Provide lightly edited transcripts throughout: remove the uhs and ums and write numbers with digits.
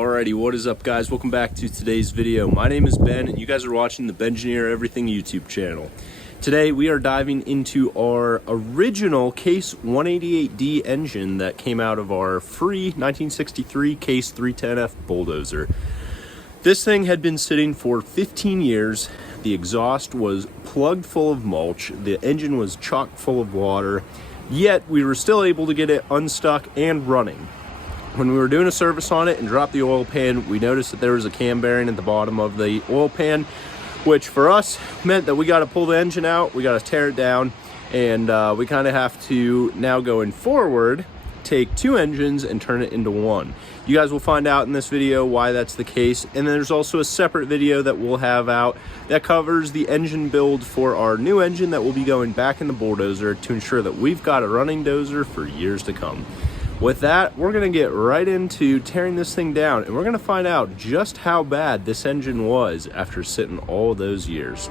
Alrighty, what is up guys? Welcome back to today's video. My name is Ben and you guys are watching the Bengineer Everything YouTube channel. Today we are diving into our original Case 188D engine that came out of our free 1963 Case 310F Bulldozer. This thing had been sitting for 15 years. The exhaust was plugged full of mulch. The engine was chock full of water. Yet we were still able to get it unstuck and running. When we were doing a service on it and dropped the oil pan, we noticed that there was a cam bearing at the bottom of the oil pan, which for us meant that we got to pull the engine out, we got to tear it down, and we kind of have to, now going forward, take two engines and turn it into one. You guys will find out in this video why that's the case, and then there's also a separate video that we'll have out that covers the engine build for our new engine that will be going back in the Bulldozer to ensure that we've got a running dozer for years to come. With that, we're gonna get right into tearing this thing down, and we're gonna find out just how bad this engine was after sitting all those years.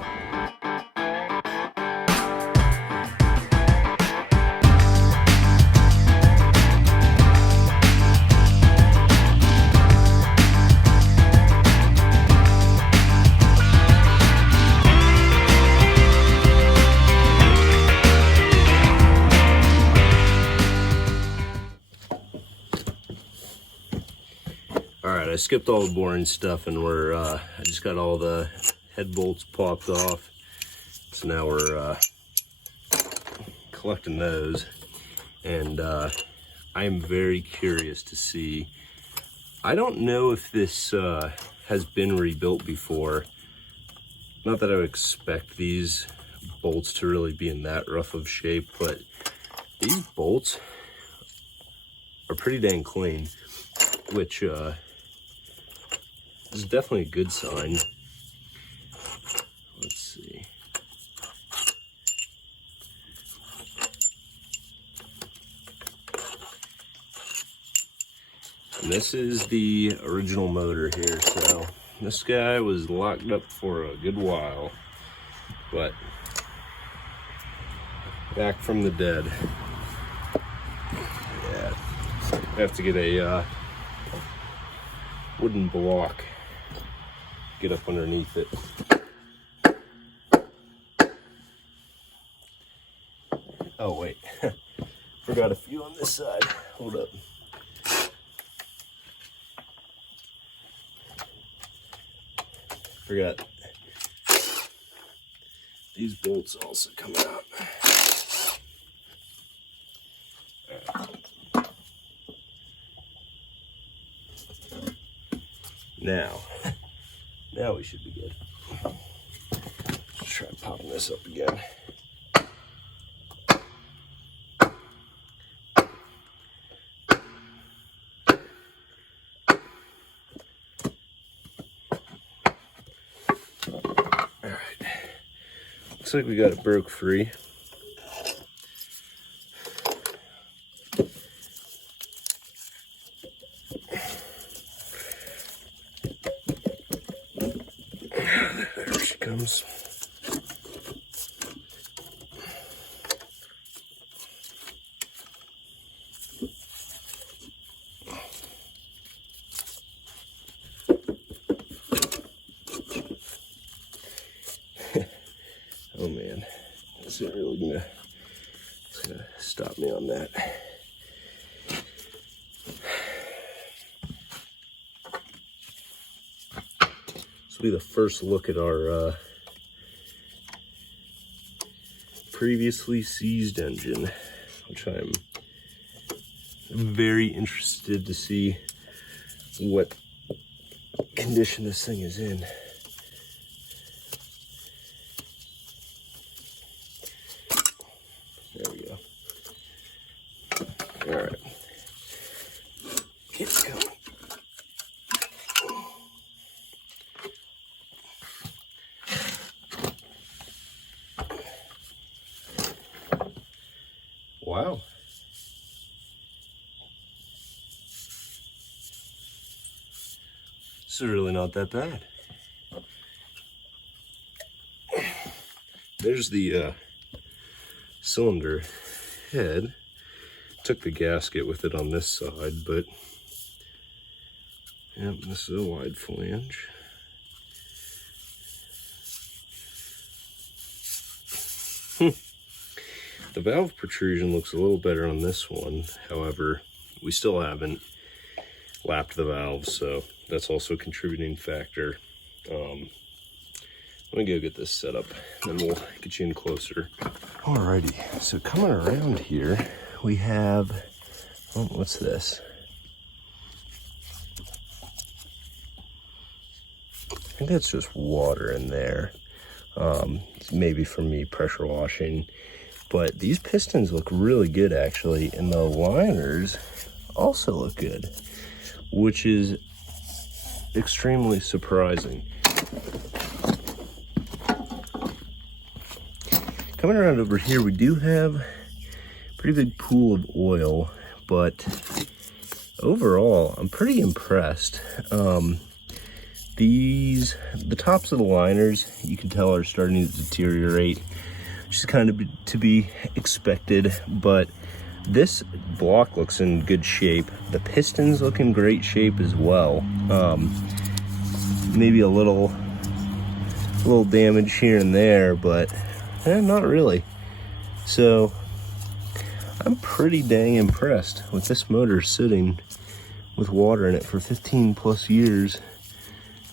Alright, I skipped all the boring stuff and I just got all the head bolts popped off. So now we're collecting those. And I am very curious to see. I don't know if this has been rebuilt before. Not that I would expect these bolts to really be in that rough of shape, but these bolts are pretty dang clean, which this is definitely a good sign. Let's see. And this is the original motor here, so this guy was locked up for a good while, but back from the dead. Yeah, I have to get a wooden block, get up underneath it. Oh wait, forgot a few on this side. Hold up. Forgot these bolts also come out. Now we should be good. Let's try popping this up again. All right. Looks like we got it broke free. There she comes. Oh man, this isn't really gonna stop me on that. This will be the first look at our previously seized engine, which I'm very interested to see what condition this thing is in. There we go. All right. Keep it going. Wow. This is really not that bad. There's the cylinder head. Took the gasket with it on this side, but Yep, this is a wide flange. The valve protrusion looks a little better on this one. However, we still haven't lapped the valves, so that's also a contributing factor. Let me go get this set up, and then we'll get you in closer. Alrighty, so coming around here, we have, oh, what's this? I think that's just water in there. Maybe from me pressure washing. But these pistons look really good, actually, and the liners also look good, which is extremely surprising. Coming around over here, we do have a pretty big pool of oil, but overall, I'm pretty impressed. The tops of the liners, you can tell, are starting to deteriorate, which is kind of to be expected, but this block looks in good shape. The pistons look in great shape as well. Maybe a little damage here and there, but not really. So I'm pretty dang impressed with this motor sitting with water in it for 15 plus years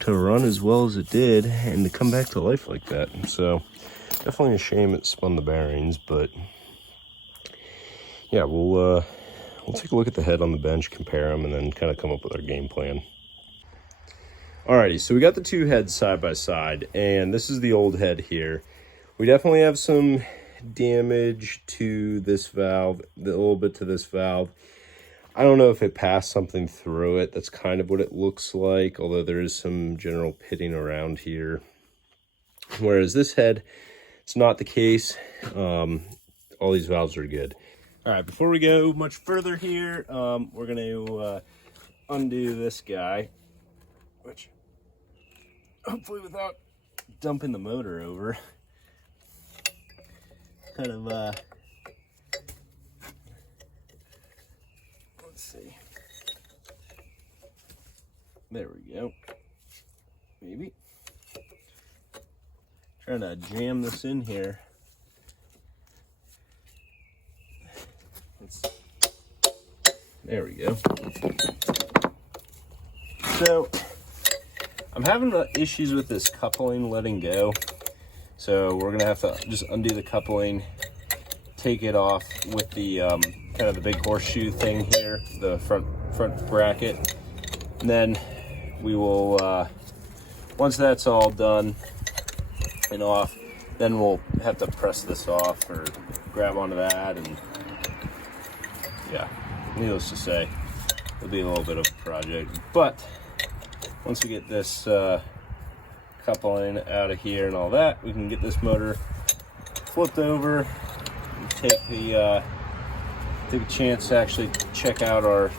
to run as well as it did and to come back to life like that. So definitely a shame it spun the bearings, but yeah, we'll take a look at the head on the bench, compare them, and then kind of come up with our game plan. Alrighty, so we got the two heads side by side, and this is the old head here. We definitely have some damage to this valve, a little bit to this valve. I don't know if it passed something through it. That's kind of what it looks like, although there is some general pitting around here. Whereas this head, it's not the case. All these valves are good. All right, before we go much further here, we're going to undo this guy, which hopefully without dumping the motor over. Kind of, let's see. There we go. Maybe. Trying to jam this in here. There we go. So I'm having issues with this coupling letting go. So we're gonna have to just undo the coupling, take it off with the kind of the big horseshoe thing here, the front bracket. And then we will, once that's all done and off, then we'll have to press this off or grab onto that, and yeah, needless to say, it'll be a little bit of a project. But once we get this coupling out of here and all that, we can get this motor flipped over and take a chance to actually check out our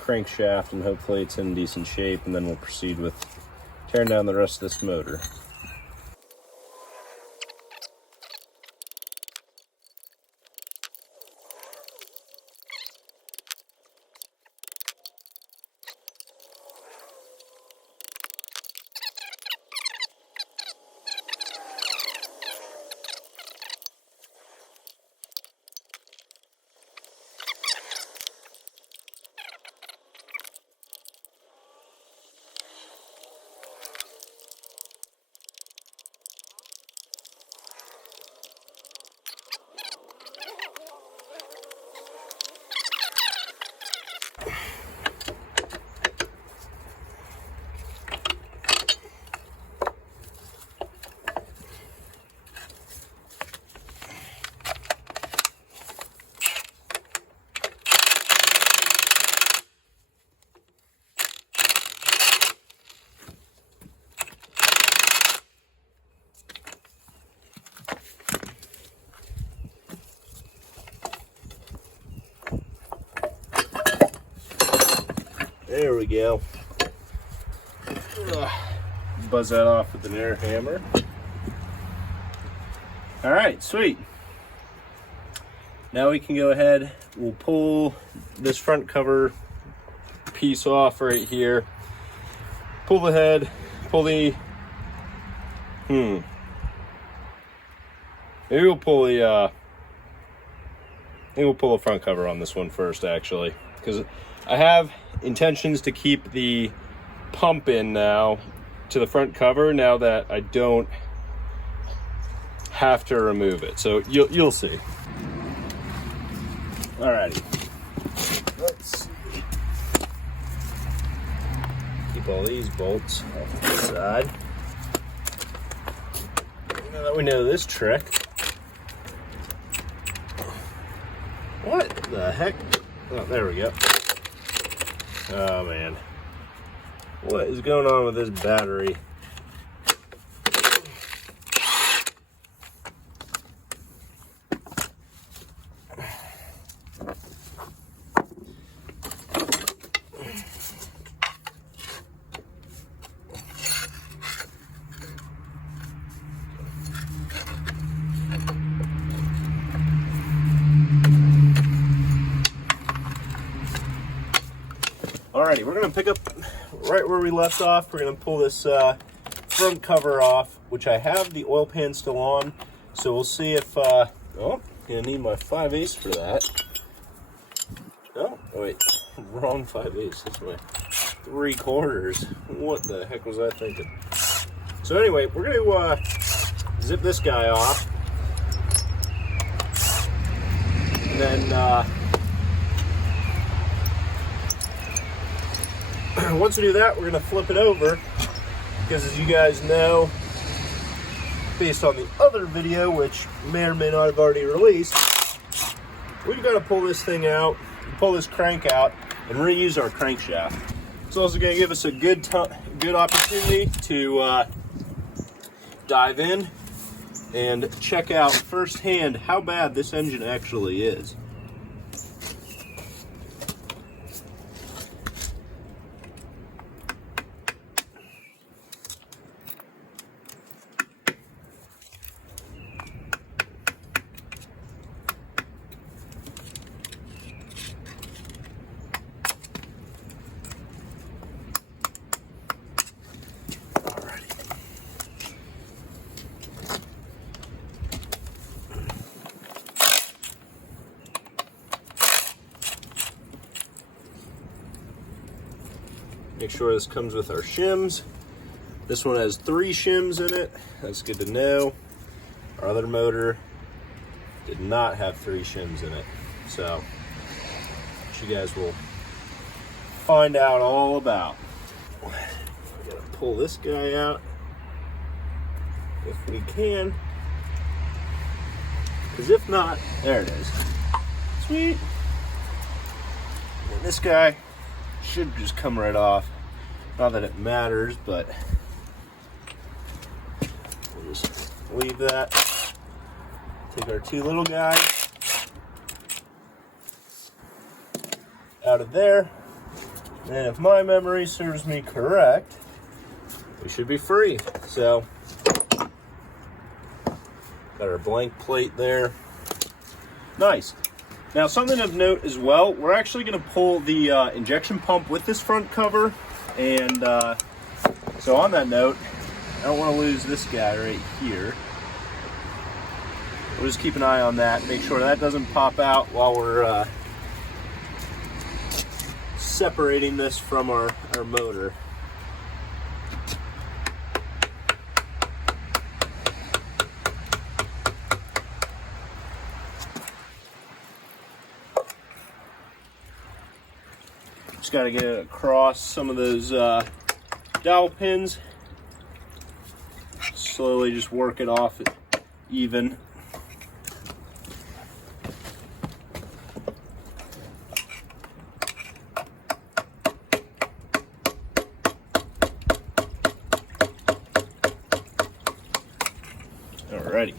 crankshaft, and hopefully it's in decent shape, and then we'll proceed with tearing down the rest of this motor. There we go. Buzz that off with an air hammer. All right, sweet. Now we can go ahead, we'll pull this front cover piece off right here. Pull the head, pull the, maybe we'll pull the, maybe we'll pull the front cover on this one first, actually, because I have intentions to keep the pump in now to the front cover now that I don't have to remove it. So you'll see. Alrighty. Let's see. Keep all these bolts off to the side. Now that we know this trick. What the heck? Oh, there we go. Oh man. What is going on with this battery? Alrighty, we're going to pick up right where we left off. We're going to pull this front cover off, which I have the oil pan still on. So we'll see if, oh, going to need my 5/8 for that. Oh, wait, wrong 5/8, that's my 3/4. What the heck was I thinking? So anyway, we're going to zip this guy off. And then, once we do that, we're going to flip it over, because as you guys know, based on the other video, which may or may not have already released, we've got to pull this thing out, pull this crank out, and reuse our crankshaft. It's also going to give us a good opportunity to dive in and check out firsthand how bad this engine actually is. Make sure this comes with our shims. This one has 3 shims in it. That's good to know. Our other motor did not have 3 shims in it. So, which you guys will find out all about. We gotta pull this guy out if we can. Because if not, there it is. Sweet. And this guy should just come right off. Not that it matters, but we'll just leave that. Take our 2 little guys out of there. And if my memory serves me correct, we should be free. So, got our blank plate there. Nice. Now, something of note as well, we're actually going to pull the injection pump with this front cover. And so on that note, I don't want to lose this guy right here. We'll just keep an eye on that, make sure that doesn't pop out while we're separating this from our motor. Just got to get it across some of those dowel pins. Slowly just work it off even. Alrighty.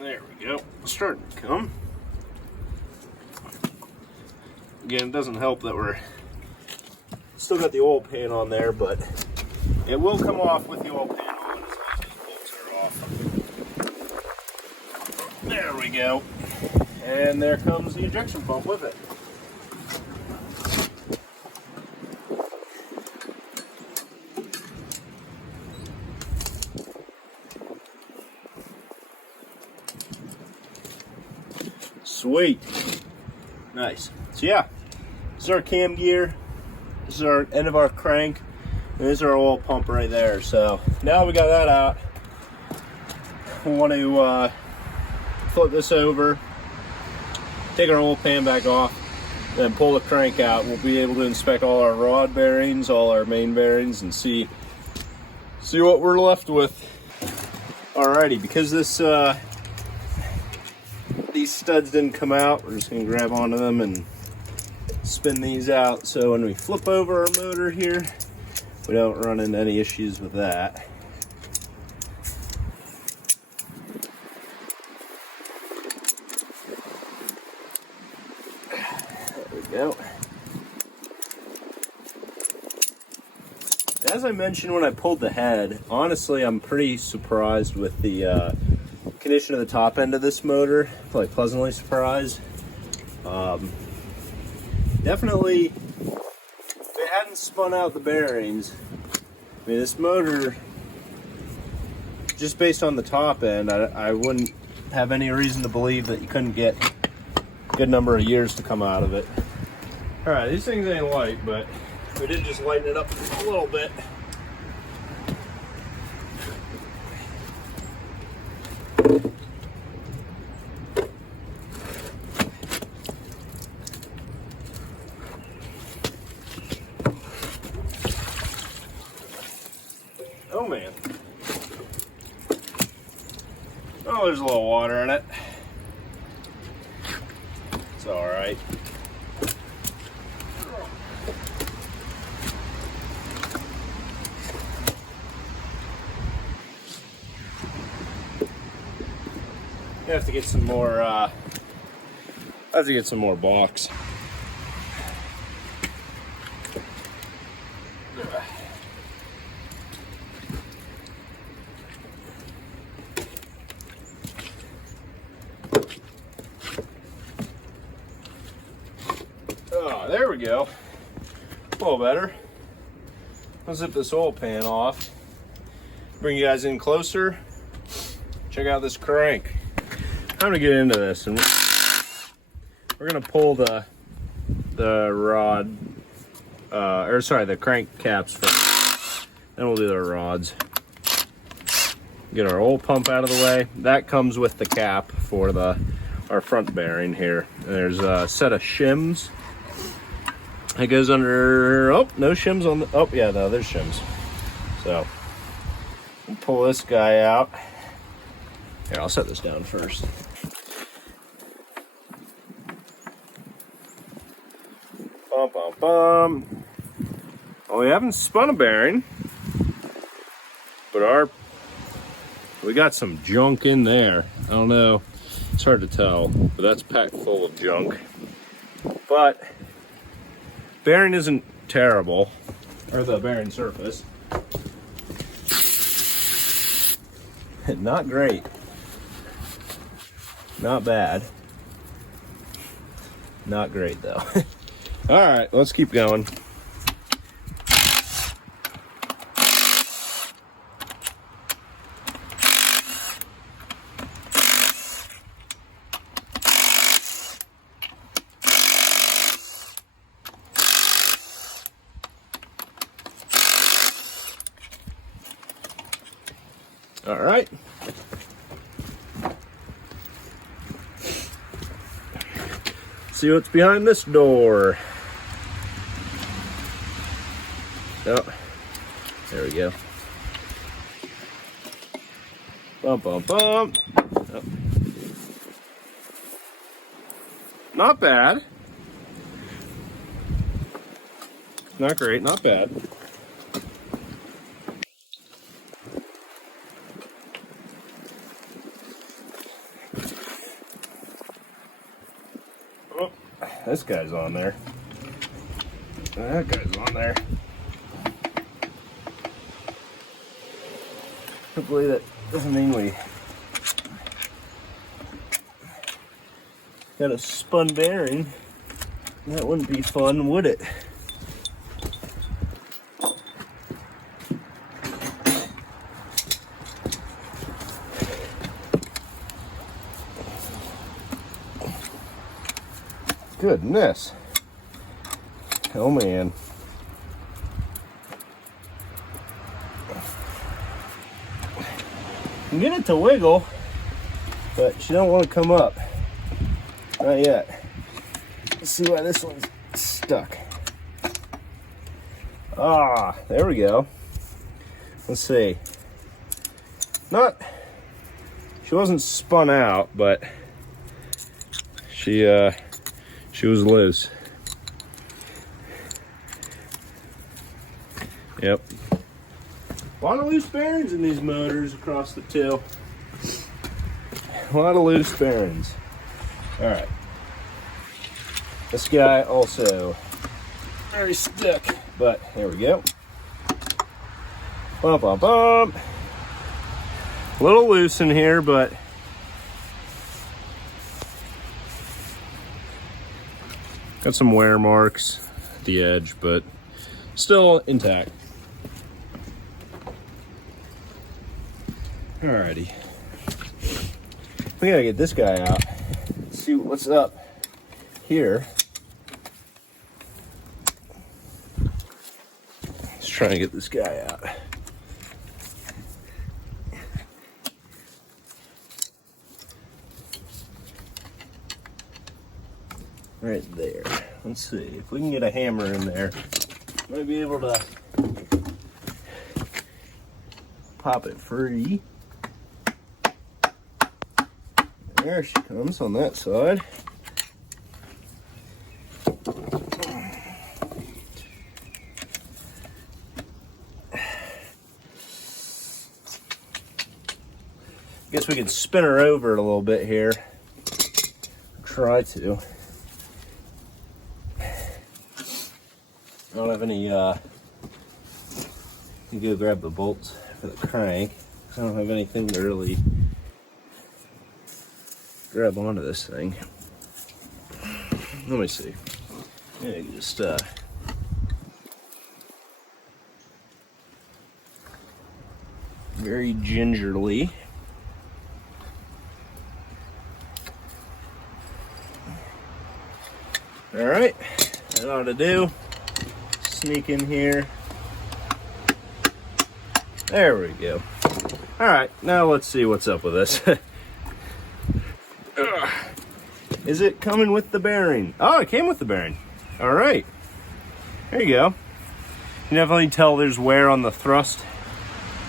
There we go. Starting to come. Again, it doesn't help that we're still got the oil pan on there, but it will come off with the oil pan on as long as those bolts are off. There we go. And there comes the injection pump with it. Sweet. Nice. So yeah, this is our cam gear. This is our end of our crank. And this is our oil pump right there. So now we got that out. We want to flip this over, take our oil pan back off, then pull the crank out. We'll be able to inspect all our rod bearings, all our main bearings, and see what we're left with. Alrighty, because this these studs didn't come out, we're just gonna grab onto them and spin these out. So when we flip over our motor here, we don't run into any issues with that. There we go. As I mentioned when I pulled the head, honestly, I'm pretty surprised with the condition of the top end of this motor. Like pleasantly surprised. Definitely, if it hadn't spun out the bearings, I mean, this motor, just based on the top end, I wouldn't have any reason to believe that you couldn't get a good number of years to come out of it. All right, these things ain't light, but we did just lighten it up a little bit. Oh man. Oh, there's a little water in it. It's all right. I have to get some more. I have to get some more box. Oh, there we go. A little better. I'll zip this oil pan off. Bring you guys in closer. Check out this crank. I'm gonna get into this, and we're gonna pull the rod, or sorry, the crank caps first. Then we'll do the rods. Get our oil pump out of the way. That comes with the cap for our front bearing here. And there's a set of shims. It goes under. Oh, no shims on the. Oh yeah, no, there's shims. So we'll pull this guy out. Here, I'll set this down first. Bum, bum, bum. Well, we haven't spun a bearing, but we got some junk in there. I don't know, it's hard to tell, but that's packed full of junk. But bearing isn't terrible, or the bearing surface. Not great. Not bad. Not great though. All right, let's keep going. All right. See what's behind this door. Oh, there we go. Bump, bump, bump. Oh. Not bad. Not great, not bad. Oh, this guy's on there. That guy's on there. Hopefully that doesn't mean we got a spun bearing. That wouldn't be fun, would it? Goodness. Oh man. I'm getting it to wiggle, but she don't want to come up. Not yet. Let's see why this one's stuck. Ah, there we go. Let's see. She wasn't spun out, but she was loose. Yep. A lot of loose bearings in these motors across the till. A lot of loose bearings. All right. This guy also very stuck, but there we go. Bump, bump, bump. A little loose in here, but got some wear marks at the edge, but still intact. Alrighty. We gotta get this guy out. Let's see what's up here. Let's try and get this guy out. Right there. Let's see if we can get a hammer in there. Might be able to pop it free. There she comes on that side. Guess we could spin her over a little bit here. Try to. I don't have any, you go grab the bolts for the crank. I don't have anything to really grab onto this thing. Let me see. Yeah, just very gingerly. All right, that ought to do. Sneak in here. There we go. All right, now let's see what's up with this. Is it coming with the bearing? Oh, it came with the bearing. All right. There you go. You can definitely tell there's wear on the thrust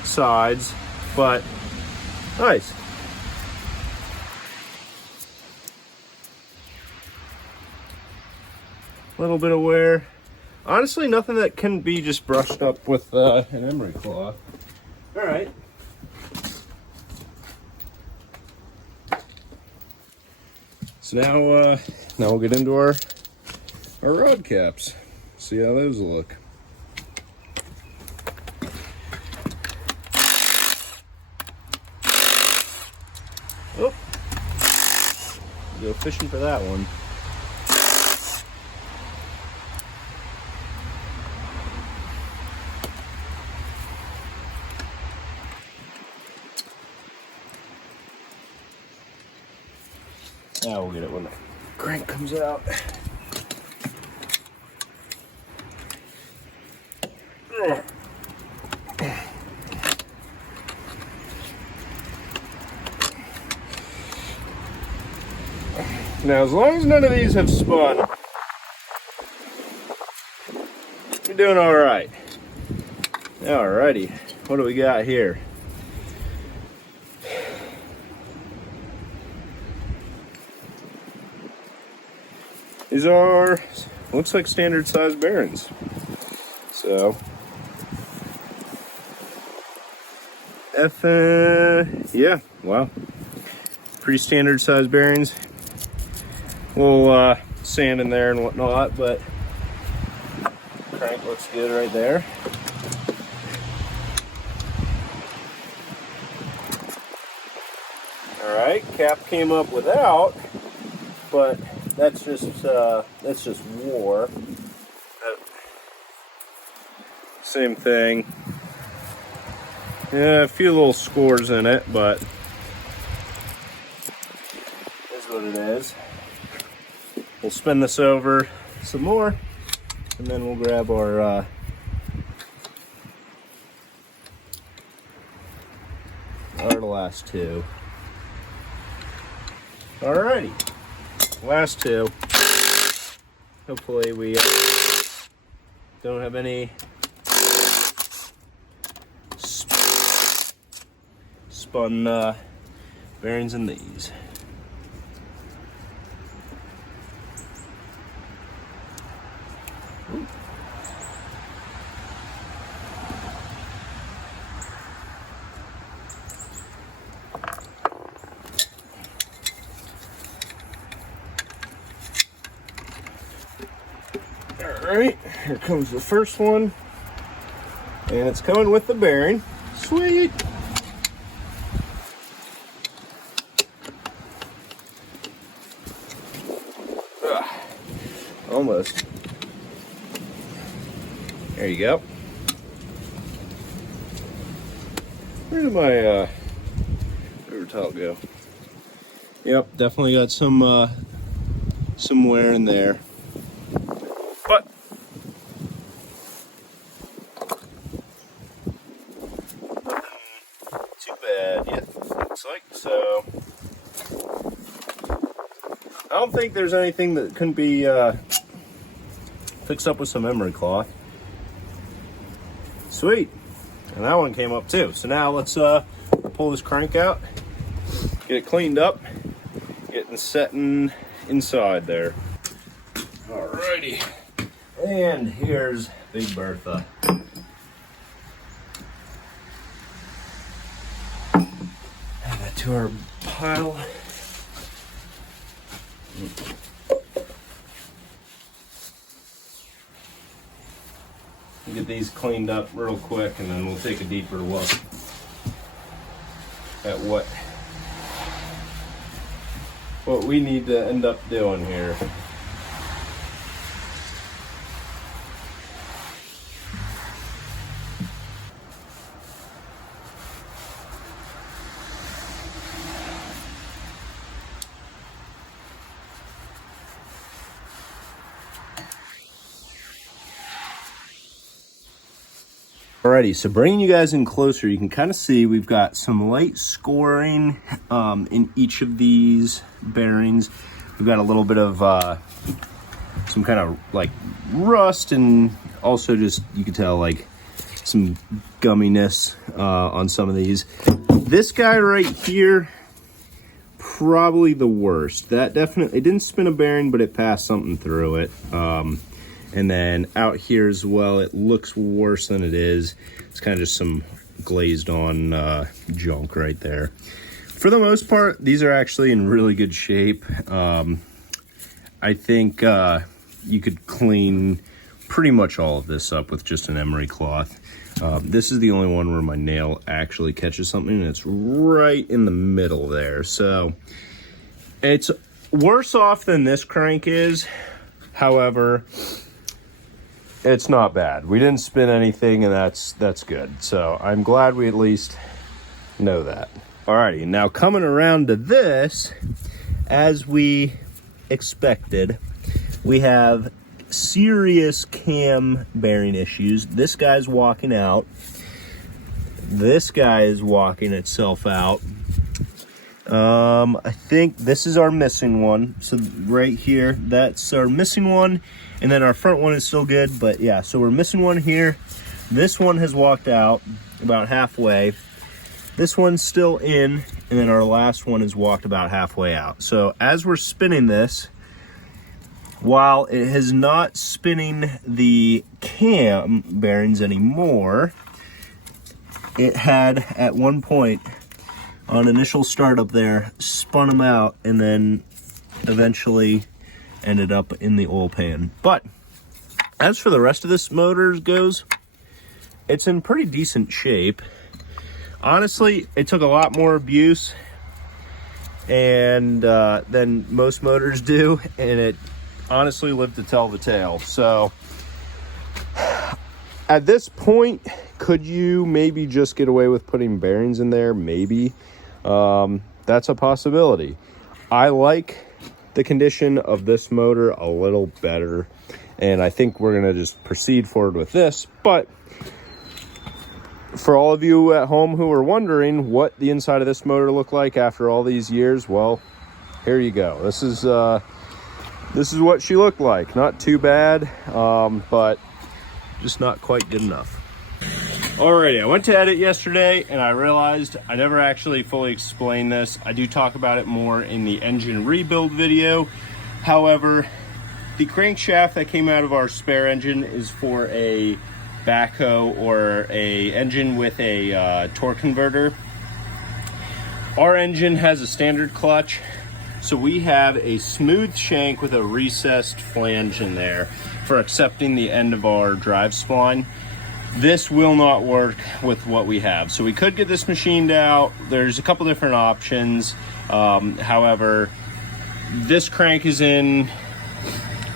sides, but nice. A little bit of wear. Honestly, nothing that can be just brushed up with an emery cloth. All right. So now we'll get into our rod caps. See how those look. Oh, go fishing for that one. Now we'll get it when the crank comes out. Now, as long as none of these have spun, you're doing all right. Alrighty, what do we got here? These are, looks like standard size bearings. So, yeah, wow. Pretty standard size bearings. Little sand in there and whatnot, but crank looks good right there. All right, cap came up without, but that's just war. Same thing. Yeah, a few little scores in it, but is what it is. We'll spin this over some more, and then we'll grab our last two. Alrighty, last two. Hopefully we don't have any spun bearings in these. Ooh. Alright, here comes the first one, and it's coming with the bearing. Sweet! Almost. There you go. Where did my river towel go? Yep, definitely got some wear in there. But too bad yet, looks like. So I don't think there's anything that couldn't be fixed up with some emery cloth. Sweet. And that one came up too. So now let's pull this crank out, get it cleaned up, get it setting inside there. Alrighty. And here's Big Bertha. Add that to our pile. Get these cleaned up real quick, and then we'll take a deeper look at what we need to end up doing here. Alrighty, so bringing you guys in closer, you can kind of see we've got some light scoring in each of these bearings. We've got a little bit of some kind of like rust, and also just, you can tell, like some gumminess on some of these. This guy right here, probably the worst. That definitely, it didn't spin a bearing, but it passed something through it. And then out here as well, it looks worse than it is. It's kind of just some glazed on junk right there. For the most part, these are actually in really good shape. I think you could clean pretty much all of this up with just an emery cloth. This is the only one where my nail actually catches something, and it's right in the middle there. So it's worse off than this crank is. However, it's not bad. We didn't spin anything, and that's good. So I'm glad we at least know that. Alrighty, now coming around to this, as we expected, we have serious cam bearing issues. This guy's walking out. This guy is walking itself out. I think this is our missing one. So right here, that's our missing one. And then our front one is still good, but yeah, so we're missing one here. This one has walked out about halfway. This one's still in, and then our last one has walked about halfway out. So as we're spinning this, while it is not spinning the cam bearings anymore, it had at one point on initial startup there, spun them out, and then eventually ended up in the oil pan. But as for the rest of this motor goes, it's in pretty decent shape. Honestly, it took a lot more abuse and than most motors do, and it honestly lived to tell the tale. So at this point, could you maybe just get away with putting bearings in there? Maybe. That's a possibility. I like the condition of this motor a little better, and I think we're gonna just proceed forward with this. But for all of you at home who are wondering what the inside of this motor looked like after all these years, well, here you go. This is what she looked like. Not too bad, but just not quite good enough. Alrighty, I went to edit yesterday and I realized I never actually fully explained this. I do talk about it more in the engine rebuild video. However, the crankshaft that came out of our spare engine is for a backhoe or a engine with a torque converter. Our engine has a standard clutch, so we have a smooth shank with a recessed flange in there for accepting the end of our drive spline. This will not work with what we have, so we could get this machined out. There's a couple different options. However, this crank is in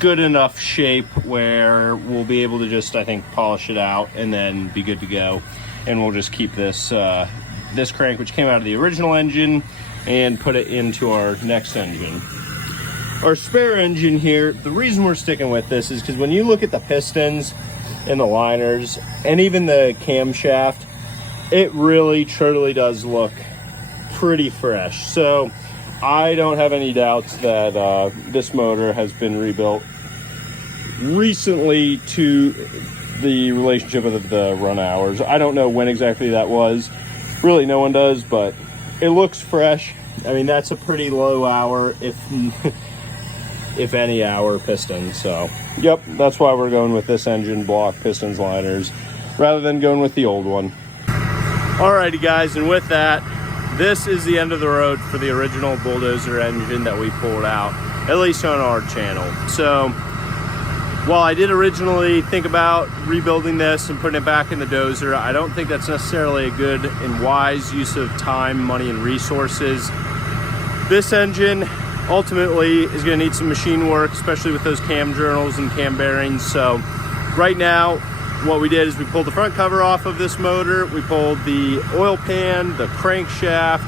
good enough shape where we'll be able to just, I think, polish it out and then be good to go. And we'll just keep this this crank, which came out of the original engine, and put it into our next engine. Our spare engine here, the reason we're sticking with this is because when you look at the pistons and the liners and even the camshaft, it really truly does look pretty fresh. So I don't have any doubts that this motor has been rebuilt recently to the relationship of the run hours. I don't know when exactly that was. Really, no one does, but it looks fresh. I mean, that's a pretty low hour, if any hour piston. So yep, that's why we're going with this engine block, pistons, liners, rather than going with the old one. Alrighty guys, and with that, this is the end of the road for the original Bulldozer engine that we pulled out, at least on our channel. So while I did originally think about rebuilding this and putting it back in the Dozer, I don't think that's necessarily a good and wise use of time, money, and resources. This engine ultimately is going to need some machine work, especially with those cam journals and cam bearings. So right now, what we did is we pulled the front cover off of this motor. We pulled the oil pan, the crankshaft.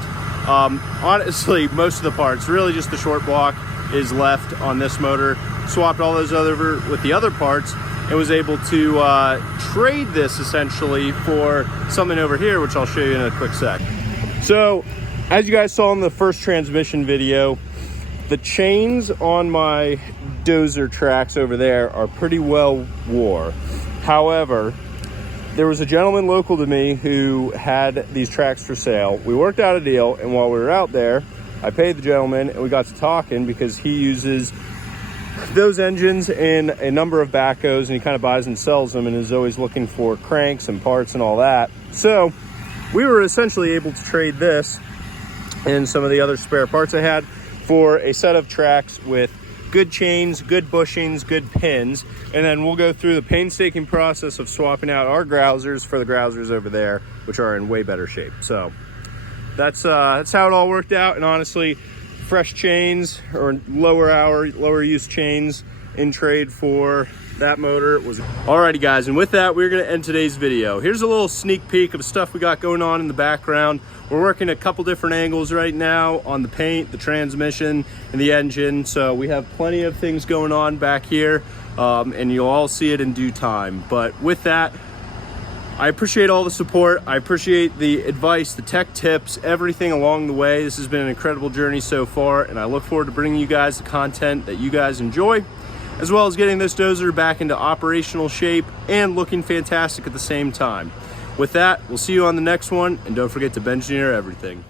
Honestly, most of the parts, really just the short block is left on this motor. Swapped all those over with the other parts and was able to trade this essentially for something over here, which I'll show you in a quick sec. So as you guys saw in the first transmission video, the chains on my Dozer tracks over there are pretty well wore. However, there was a gentleman local to me who had these tracks for sale. We worked out a deal, and while we were out there, I paid the gentleman and we got to talking because he uses those engines in a number of backhoes, and he kind of buys and sells them and is always looking for cranks and parts and all that. So we were essentially able to trade this and some of the other spare parts I had for a set of tracks with good chains, good bushings, good pins, and then we'll go through the painstaking process of swapping out our grousers for the grousers over there, which are in way better shape. So that's how it all worked out. And honestly, fresh chains or lower use chains in trade for that motor was. Alrighty guys, and with that, we're gonna end today's video. Here's a little sneak peek of stuff we got going on in the background. We're working a couple different angles right now on the paint, the transmission, and the engine. So we have plenty of things going on back here, and you'll all see it in due time. But with that, I appreciate all the support. I appreciate the advice, the tech tips, everything along the way. This has been an incredible journey so far, and I look forward to bringing you guys the content that you guys enjoy, as well as getting this Dozer back into operational shape and looking fantastic at the same time. With that, we'll see you on the next one, and don't forget to Bengineer everything.